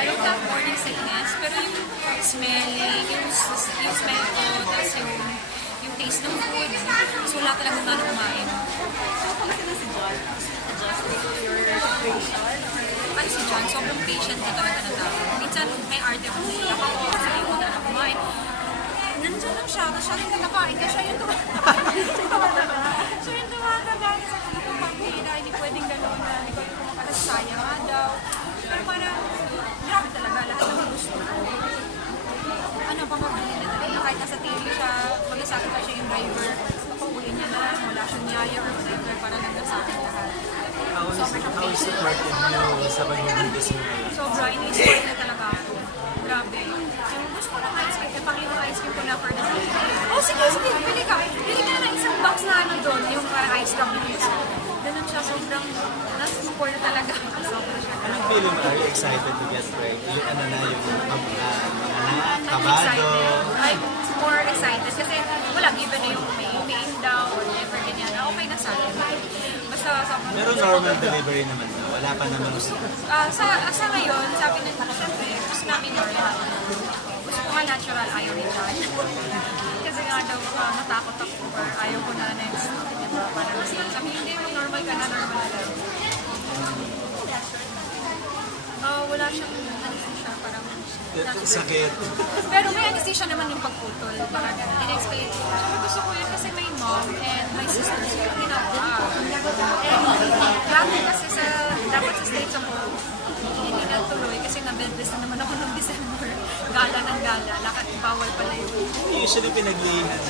I don't have morning sickness, pero yung smelling, yung smell ko, tapos yung taste ng food, so wala talagang gano'n kumain. Ano si John, sobrang patient ka talaga na tao. Minsan may arte ko, iyak ako, kasi ayaw na lang kumain. Nandiyan lang siya, siya rin nakakain ka, siya yung tumataba. Siya yung tumataba, kasi kung pang-hina, hindi pwedeng gano'n na, hindi ko yung kumakalas, sayang nga daw. Pero parang, grabe talaga, lahat ng gusto ko. Ano pa mabili niya talaga, kahit nasa TV siya, mag-asabi pa siya yung driver, papauli niya na, wala siyang niyaya or whatever, para nag-asabi lahat. How is it supportive niyo sa pagbibigis mo? Sobra, ini-spoil na talaga ako. Grabe. Yung gusto ko ng ice cream, eh, pangin yung ice cream ko na for the day. Oh, sige, pili ka. Pili ka na ng isang box na ano doon, yung ice cream niya. Ganun siya, sobrang nasa-spoil na talaga. Sobra siya. Anong feeling mo? Are you excited to get pregnant? Yung ano na, yung mga anak, kabado? I'm more excited kasi wala, given na yung may pain daw or whatever, ganyan. Okay na sa akin. Basta sobrang... Pero normal delivery naman na. Wala pa naman gusto. Sa ngayon, sabi na, syempre, gusto namin normal. Gusto ko nga natural, ayaw ni John. Kasi nga daw, matakot ako or ayaw ko na next. Diba? Parang sabi, hindi mo normal ka na, normal na lang. Wala siyang anesthesia, parang Sakit. pero may anesthesia naman yung pagputol. Parang in-explain ko. Sabi gusto ko yun kasi may mom and my sisters yung ginawa. And grabe kasi dapat sa States ako, hindi natuloy kasi na-bedrest na naman ako noong December. Gala ng gala. Lakad, bawal pala yun. Usually pinaglihan.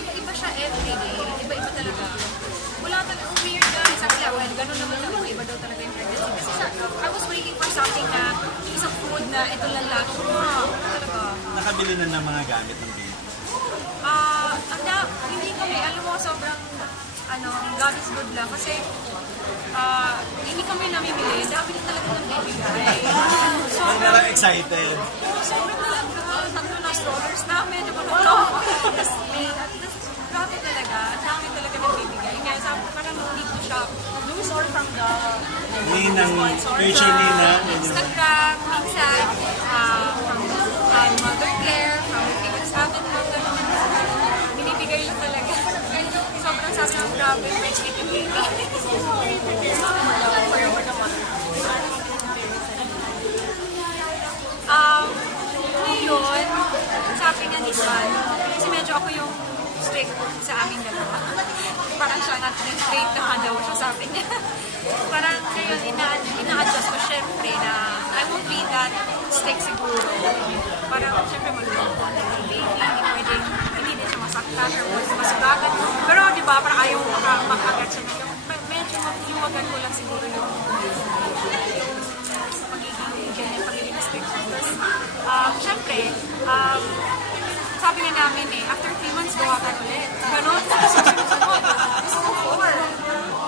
Iba-iba siya everyday. Iba-iba talaga. Wala talaga. Weird na. Sabi niya, well, ganun naman lang. Iba daw talaga yung pregnancy. Kasi I was waiting for something na isang food na ito lang lang. Talaga. Nakabili na ng mga gamit ng baby. Hindi kami, alam mo, sobrang, God is good lang. Kasi, hindi kami namimili. Dami na talaga ng bibigay. Parang excited. Sobrang talaga. Tatlo na strollers namin. Tapos, grabe talaga. Dami talaga ng bibigay. Kaya sabi ko, parang need to shop. News or from the Ninang, future Nina. Instagram, minsan, from Mother Claire, from Philips Avenue, gano'n. Binibigay lang talaga. Sobrang sabi ng grabe, may chicken baby. Ngayon, sabi nga ni Juan, kasi medyo ako yung strict sa aming dalawa. Parang siya natin straight na daw siya, sabi niya. Parang ngayon, ina-adjust ko syempre na I won't be that strict siguro. Parang syempre mag-love ko na yung baby, hindi din siya masaktan or masugagan. Pero di ba, parang ayaw makagat siya. Medyo mag-iwagan ko lang siguro yung pagiging strict. Syempre, sabi nga namin after 3 months, gawa ka ulit. Ganon, sunod. Gusto ko 4.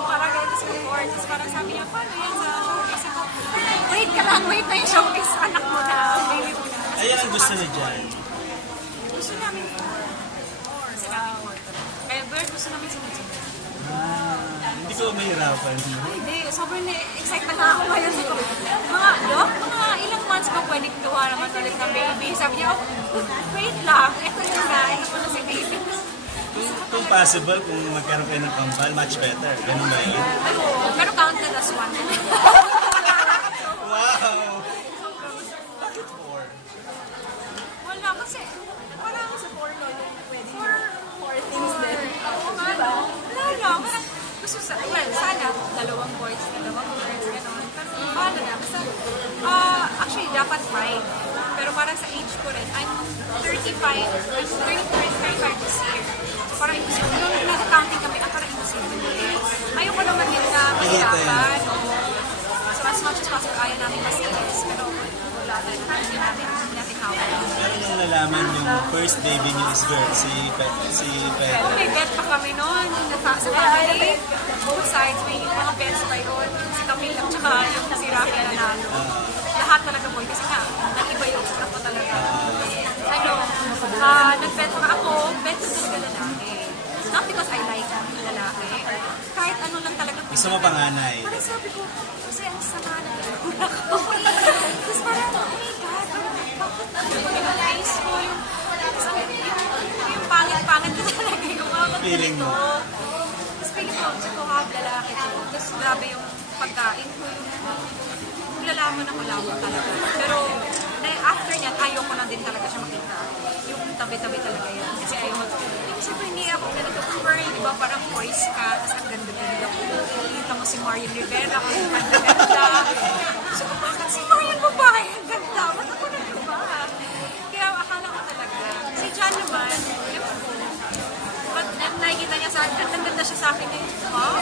Parang gusto ko 4. Tapos parang sabi niya, paano yan sa showcase? Ako, wait ka lang, wait na yung showcase. Anak mo na, baby mo na. Ayan ang gusto na dyan. Gusto namin 4. Kaya Bird, gusto namin sunod-sunod. Hindi ko mahirapan. Hindi, sobrang excited na ako ngayon. Mga ilang months ka pwedeng gawa naman ulit ng baby. Sabi niya, wait lang, ito yun na, ito na si baby. Kung possible, kung magkaroon kayo ng kampal, much better. Ganun ba yun? Pero counted as one. Wow! Bakit 4? Wala, kasi parang sa 4 things din. Oo nga, no? Wala lang. Parang gusto sana, 2 boys, 2 girls, gano'n. Pero paano na? Basta, actually, dapat 5. Pero parang sa age ko rin, I'm 35 this year. So parang imposible. Nung nag-accounting kami, parang imposible. Ayoko naman yun na mahirapan. So as much as possible, kaya namin mas ilis. Pero wala talaga. Hindi natin hawak. Pero nung nalaman yung first baby niyo is girl, si Petra. May bet pa kami noon. Sa family, both sides, may mga bets pa yun. Si Camille at saka yung si Rafi na nanalo. Lahat talaga boy. Kasi nga, nag-iba yung utak ko talaga. Nag-bet pa ako, bet ko talaga lalaki. Not because I like lalaki. Kahit ano lang talaga Gusto mo panganay? Parang sabi ko, kasi ang sama na nagulak ako. Tapos parang, oh my God, bakit yung face ko, yung pangit-pangit ko talaga, yung mga Feeling mo? Tapos feeling ko, sa kuhab, lalaki ko. Tapos grabe yung pagkain ko, yung lalaman ako lamang talaga. Pero after niyan, ayaw ko na din talaga siya makita. Yung tabi-tabi talaga yan. Kasi ayaw mo. Siyempre hindi ako ganito-over, di ba? Parang voice ka, tapos ang ganda-ganda ko. Kita mo si Marian Rivera, ang ganda-ganda. So, bakit si Marian babae? Ang ganda. Ba't ako na ba? Kaya akala ko talaga. Si John naman, ewan ko. Ba't nakikita niya sa akin, ganda-ganda siya sa akin eh. Wow.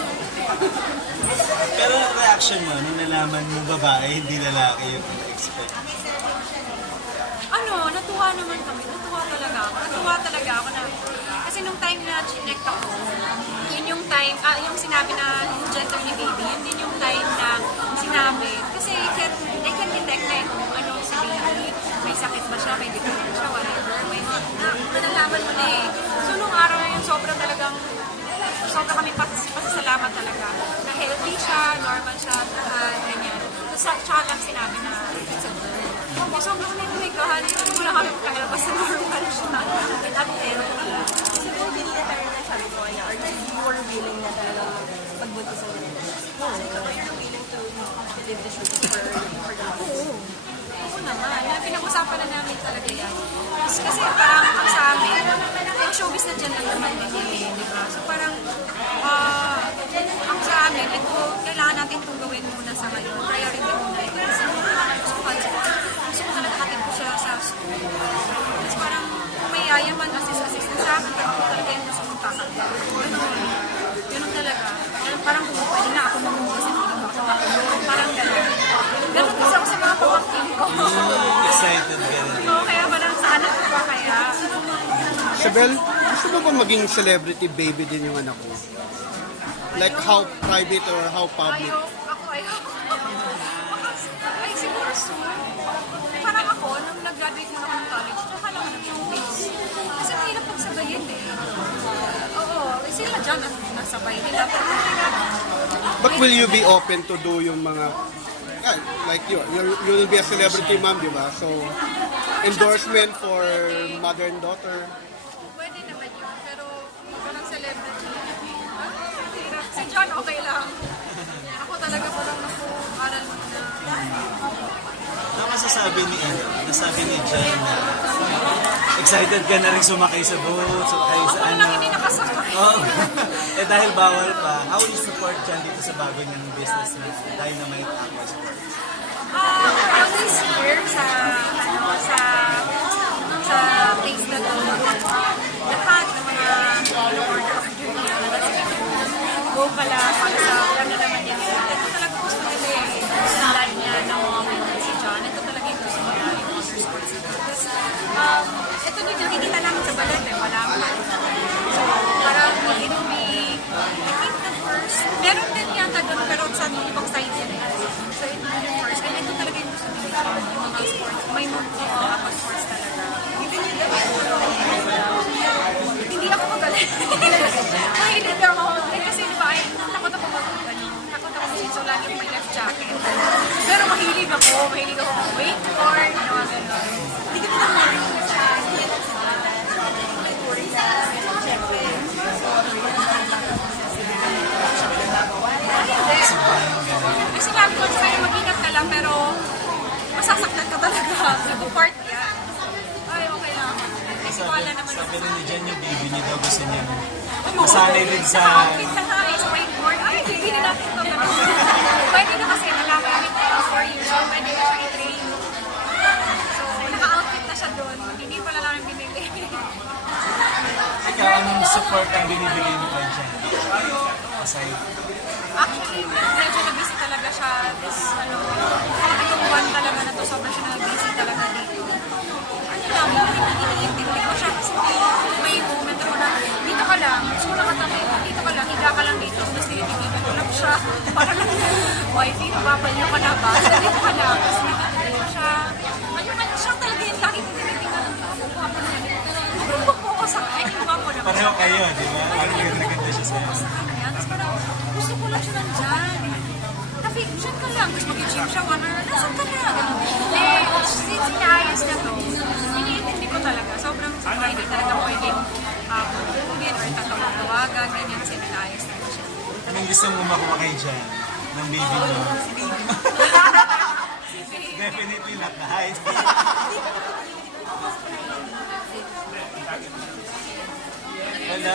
Pero reaction mo, nung nalaman mo babae, hindi lalaki yung expect. Natuwa naman kami. Natuwa talaga ako. Natuwa talaga ako na, kasi nung time na chinek ako, yun yung time, yung sinabi na gender ni baby, yun din yung time na sinabi. Kasi they can detect na kung ano si baby, may sakit ba siya, may depression siya, whatever. Nalaman mo na eh. So nung araw na yun, sobra kami pasasalamat talaga. Na healthy siya, normal siya, ganyan. Tapos tsaka lang sinabi na it's a girl. Sobrang kami kumikahan, hindi mo lang kami kaya basta normal siya. Without therapy. Siguro binilitary na sabi ko na, or you were willing na talaga pagbuntis sa ganun. So you're willing to live the shoot for the Oo. Oo naman. Pinag-usapan na namin talaga yan. Kasi parang ang sa amin, yung showbiz na dyan lang naman din eh, di ba? So parang, ang sa amin, ito, kailangan natin itong gawin muna sa ngayon. Priority muna ito. Kasi gusto ko talaga hatid ko siya sa school. Tapos parang, kung may yayaman, assist na sa akin, pero ako talaga yung gusto kong kakagawin. Ganun talaga. Parang kung pwede na ako namunod kasi hindi ko ako makulong. Parang ganun. Ganun kasi ako sa mga pamangkin ko. Excited ka rin. Oo, kaya parang sa anak ko pa kaya. Shabel, gusto mo ba maging celebrity baby din yung anak mo? Like how private or how public? Ayaw. Ay, siguro soon. Parang ako, nung nag-graduate mo na ng college, tsaka lang ako nag-showbiz. Kasi ang hirap pagsabayin eh. Oo, sila dyan nasabay nila. But will you be open to do yung mga, like you will be a celebrity mom, di ba? So, endorsement for mother and daughter. Pwede naman yun, pero parang celebrity. Hirap. Si John, okay lang. Ako talaga parang naku-aral mo na. Ano masasabi ni nasabi ni Jen na excited ka na rin sumakay sa boat, sumakay sa Ako lang hindi nakasakay. Oh. Eh dahil bawal pa, how will you support Jen dito sa bago niyang business na Dynamite Aqua Sports? Always here sa place na to. Lahat ng mga order niya. Go pala para sa ano naman yan. Ito talaga gusto nila eh. Sundan niya ng si John. Ito talaga yung gusto nila yung water sports. Tapos, ito din nakikita namin sa balat eh. Wala pa. So, parang it will be, I think the first, meron din yata doon pero sa ibang side yan eh. So, it will be the first. And ito talaga yung gusto nila yung mga sports. May mga sports talaga. Hindi ako magaling. Mahilig ako. Kasi diba, takot ako takot ako so lagi may life jacket. Pero mahilig ako wakeboard, mga gano'n. Hindi ko naman kasi sabi ko sa kanya, mag-ingat ka lang, pero masasaktan ka talaga. Nag-part yan. Ay, okay lang. Kasi wala naman. Sabi rin ni Jen yung baby niya daw gusto niya masanay din sa... Naka-outfit na nga eh, sa wakeboard. Ay, hindi na natin ito. Pwede na kasi, nalakamit na 4 years old, pwede na siya i-train. So, naka-outfit na siya doon. Hindi pala namin binili. Ikaw, anong support ang binibigay mo kay Jen? Aside. Actually, medyo na-busy talaga siya. Yung one talaga na to, sobrang siya na-busy talaga dito. Ano lang, iniintindi ko siya kasi may moment ako na dito ka lang, sura ka tabi, dito ka lang, higa ka lang dito, tapos tinititigan ko lang siya. Parang wifey, nababaliw ka na ba? So, dito ka lang, tapos tinititigan ko siya. Ayun, siya talaga yung lagi ko tinitigan ng gwapo na yan. Gwapo ko sa kanya, yung gwapo naman. Pareho kayo, di ba? Parang ganda siya sa'yo. Tapos parang gusto ko lang siya ng tapos mag-gym siya 1 hour, nasan ka na? Ganun. Eh, since inaayos na to, iniintindi ko talaga. Sobrang hindi talaga pwedeng bumugin or tawagan, ganyan kasi inaayos na siya. Anong gusto mo makuha kay Jan? Ng baby mo? Definitely not the height. Wala.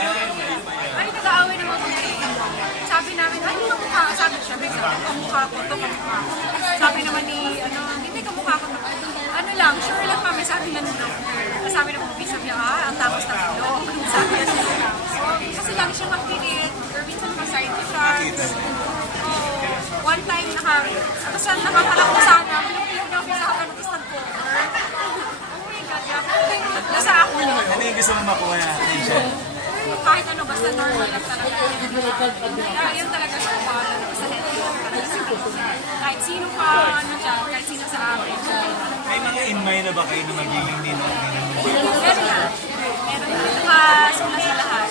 Ay, nag-aaway naman kami. Sabi namin, ay, hindi kamukha ka. Sabi siya, bigla, kamukha ko, ito kamukha ko. Sabi naman ni, hindi kamukha ko. Ano lang, sure lang kami, sabi na nung doctor. Sabi na mga sabi niya, ang tangos na ulo. Sabi niya siya. Kasi lagi siya makikinig, or minsan maside ko siya. Nakita niya. One time, basta nakakalak ko sana, pinapilog na ako sa akin, tapos nag-cover. Oh my God, nasa ako na. Ano yung gusto mo makuha kay Jan? Kahit ano, basta normal lang talaga. Yun talaga siya para basta healthy lang talaga. Kahit sino pa, kahit sino sa akin. May mga in mind na ba kayo na magiging ninong? Meron na. Nakasimula sa lahat.